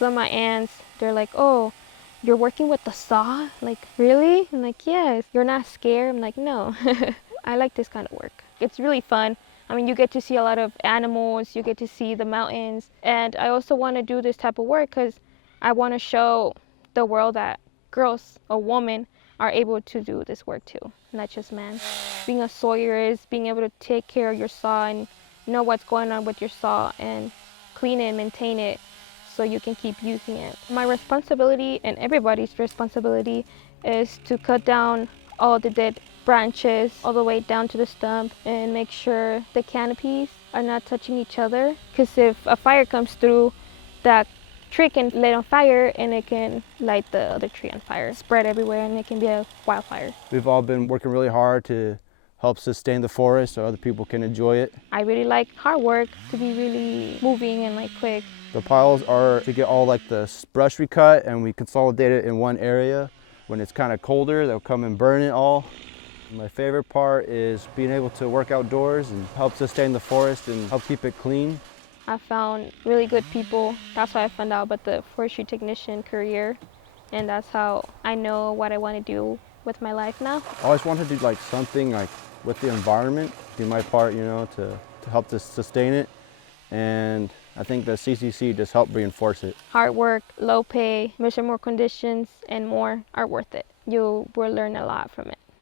Some of my aunts, they're like, oh, you're working with the saw? Like, really? I'm like, yes. You're not scared? I'm like, no. I like this kind of work. It's really fun. I mean, you get to see a lot of animals, you get to see the mountains. And I also want to do this type of work because I want to show the world that girls or women are able to do this work too, not just men. Being a sawyerist, being able to take care of your saw and know what's going on with your saw and clean it, maintain it, so you can keep using it. My responsibility and everybody's responsibility is to cut down all the dead branches all the way down to the stump and make sure the canopies are not touching each other, because if a fire comes through, that tree can light on fire and it can light the other tree on fire, spread everywhere, and it can be a wildfire. We've all been working really hard to help sustain the forest so other people can enjoy it. I really like hard work to be really moving and like quick. The piles are to get all like the brush we cut and we consolidate it in one area. When it's kind of colder, they'll come and burn it all. My favorite part is being able to work outdoors and help sustain the forest and help keep it clean. I found really good people. That's why I found out about the forestry technician career, and that's how I know what I want to do with my life now. I always wanted to do like something like with the environment, do my part, you know, to help to sustain it. And I think the CCC just helped reinforce it. Hard work, low pay, miserable conditions, and more are worth it. You will learn a lot from it.